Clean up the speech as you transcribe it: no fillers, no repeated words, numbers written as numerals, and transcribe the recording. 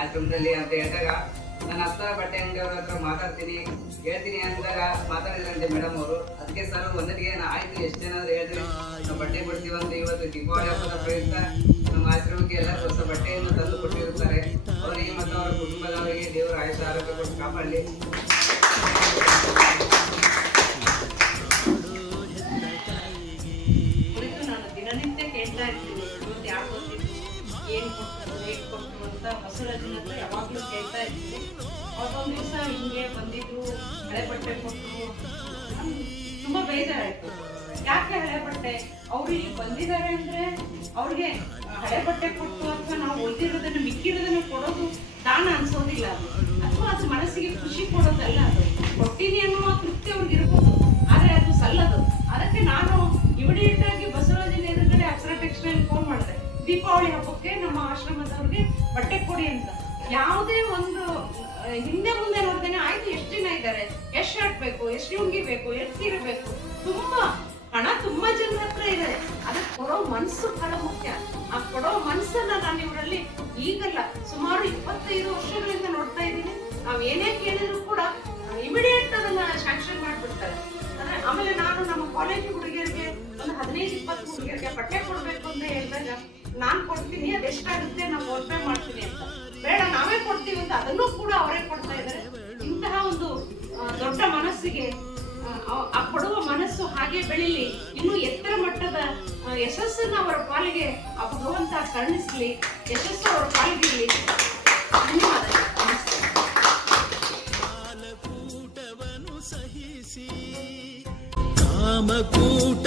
ಆಶ್ರಮದಲ್ಲಿ ಅಂತ ಹೇಳಿದಾಗ ನಾನು ಹತ್ತಿರ ಬಟ್ಟೆ ಅಂಗಡಿಯವ್ರ ಹತ್ರ ಮಾತಾಡ್ತೀನಿ ಹೇಳ್ತೀನಿ ಅಂದಾಗ ಮಾತಾಡಿದ್ರಂತೆ ಮೇಡಮ್ ಅವರು. ಅದಕ್ಕೆ ಸರ್ ಒಂದರಿಗೆ ಆಯ್ತು ಎಷ್ಟು ಜನ ಅಂದ್ರೆ ಹೇಳಿದ್ರಿ ನಾವು ಬಟ್ಟೆ ಕೊಡ್ತೀವಂತ. ಇವತ್ತು ದೀಪಾವಳಿ ಹಬ್ಬದ ಪ್ರಯುಕ್ತ ನಮ್ಮ ಆಶ್ರಮಕ್ಕೆ ಎಲ್ಲ ಹೊಸ ಬಟ್ಟೆಯನ್ನು ತಂದು ಕೊಟ್ಟಿರುತ್ತಾರೆ. ಅವರಿಗೆ ಮತ್ತು ಅವರ ಕುಟುಂಬದವರಿಗೆ ದೇವರ ಆಯುಷ್ಯ ಆರೋಗ್ಯ ಕೊಟ್ಟು ಕಾಪಾಡಲಿ. ನಾನು ದಿನನಿತ್ಯ ಕೇಳ್ತಾ ಇರ್ತೀನಿ, ಇವತ್ತು ಯಾರು ಬಂದಿದ್ದು, ಏನು ಕೊಟ್ಟರು, ಹೇಗೆ ಕೊಟ್ಟರು ಅಂತ ಬಸವರಾಜನ ಹತ್ರ ಯಾವಾಗಲೂ ಕೇಳ್ತಾ ಇರ್ತೀನಿ. ಅವತ್ತೊಂದು ದಿವಸ ಹಿಂಗೆ ಬಂದಿದ್ರು, ಹಳೆ ಬಟ್ಟೆ ಕೊಟ್ಟರು. ತುಂಬ ಬೇಜಾರಾಯಿತು. ಯಾಕೆ ಹಳೆ ಬಟ್ಟೆ? ಅವರು ಇಲ್ಲಿ ಬಂದಿದ್ದಾರೆ ಅಂದರೆ ಅವ್ರಿಗೆ ಹಳೆ ಬಟ್ಟೆ ಕೊಟ್ಟು ಅಥವಾ ನಾವು ಹೊಲ್ದಿರೋದನ್ನು ಮಿಕ್ಕಿರೋದನ್ನು ಕೊಡೋದು ದಾನ ಅನ್ಸೋದಿಲ್ಲ ಅದು, ಅಥವಾ ಅದು ಮನಸ್ಸಿಗೆ ಖುಷಿ ಕೊಡೋದಲ್ಲ. ಅದು ಕೊಟ್ಟಿನಿ ಅನ್ನುವ ತೃಪ್ತಿ ಅವ್ರಿಗೆ ಇರ್ಬೋದು, ಆದರೆ ಅದು ಸಲ್ಲದು. ಅದಕ್ಕೆ ನಾನು ಇಮಿಡಿಯೇಟ್ ಆಗಿ ಬಸವರಾಜನ ಎದುರುಗಡೆ ಅಪ್ಸರಾ ಟೆಕ್ಸ್ಟೈಲ್ ಫೋನ್ ಮಾಡಿದೆ, ದೀಪಾವಳಿ ಹಬ್ಬಕ್ಕೆ ನಮ್ಮ ಆಶ್ರಮದವ್ರಿಗೆ ಬಟ್ಟೆ ಕೊಡಿ ಅಂತ. ಯಾವುದೇ ಒಂದು ಹಿಂದೆ ಮುಂದೆ ನೋಡ್ದೇನೆ ಆಯ್ತು ಎಷ್ಟು ಜನ ಇದ್ದಾರೆ, ಎಷ್ಟು ಶರ್ಟ್ ಬೇಕು, ಎಷ್ಟು ಲುಂಗಿ ಬೇಕು, ಎಷ್ಟು ಸೀರೆ ಬೇಕು, ತುಂಬಾ ಹಣ ತುಂಬಾ ಜನರ ಹತ್ರ ಇದೆ. ಅದಕ್ಕೆ ಕೊಡೋ ಮನಸ್ಸು ಬಹಳ ಮುಖ್ಯ. ಆ ಕೊಡೋ ಮನಸ್ಸನ್ನ ನಾನು ಇವರಲ್ಲಿ ಈಗಲ್ಲ ಸುಮಾರು 25 ವರ್ಷಗಳಿಂದ ನೋಡ್ತಾ ಇದ್ದೀನಿ. ನಾವ್ ಏನೇ ಕೇಳಿದ್ರು ಕೂಡ ಇಮಿಡಿಯೇಟ್ ಅದನ್ನ ಸ್ಯಾಂಕ್ಷನ್ ಮಾಡ್ಬಿಡ್ತಾರೆ. ಅಂದ್ರೆ ಆಮೇಲೆ ನಾನು ನಮ್ಮ ಕಾಲೇಜು ಹುಡುಗಿಯರಿಗೆ ಒಂದು 15-20 ಹುಡುಗಿಯರಿಗೆ ಬಟ್ಟೆ ಕೊಡ್ಬೇಕು ಅಂತ ಹೇಳಿದಾಗ ನಾನ್ ಕೊಡ್ತೀನಿ, ಅದೆಷ್ಟಾಗುತ್ತೆ ನಾವು ಫೋನ್ ಪೇ ಮಾಡ್ತೀನಿ ಅಂತ. ಬೇಡ ನಾವೇ ಕೊಡ್ತೀವಿ ಅಂತ ಅದನ್ನೂ ಕೂಡ ಅವರೇ ಕೊಡ್ತಾ ಇದ್ದಾರೆ. ಇಂತಹ ಒಂದು ದೊಡ್ಡ ಮನಸ್ಸಿಗೆ ಆ ಕೊಡುವ ಮನಸ್ಸು ಹಾಗೆ ಬೆಳಿಲಿ, ಇನ್ನೂ ಎತ್ತರ ಮಟ್ಟದ ಯಶಸ್ಸನ್ನು ಅವರ ಪಾಲಿಗೆ ಆ ಭಗವಂತ ಕರುಣಿಸ್ಲಿ, ಯಶಸ್ಸು ಅವರ ಪಾಲಿಗಿರಲಿ. ಕಾಮಕೂಟ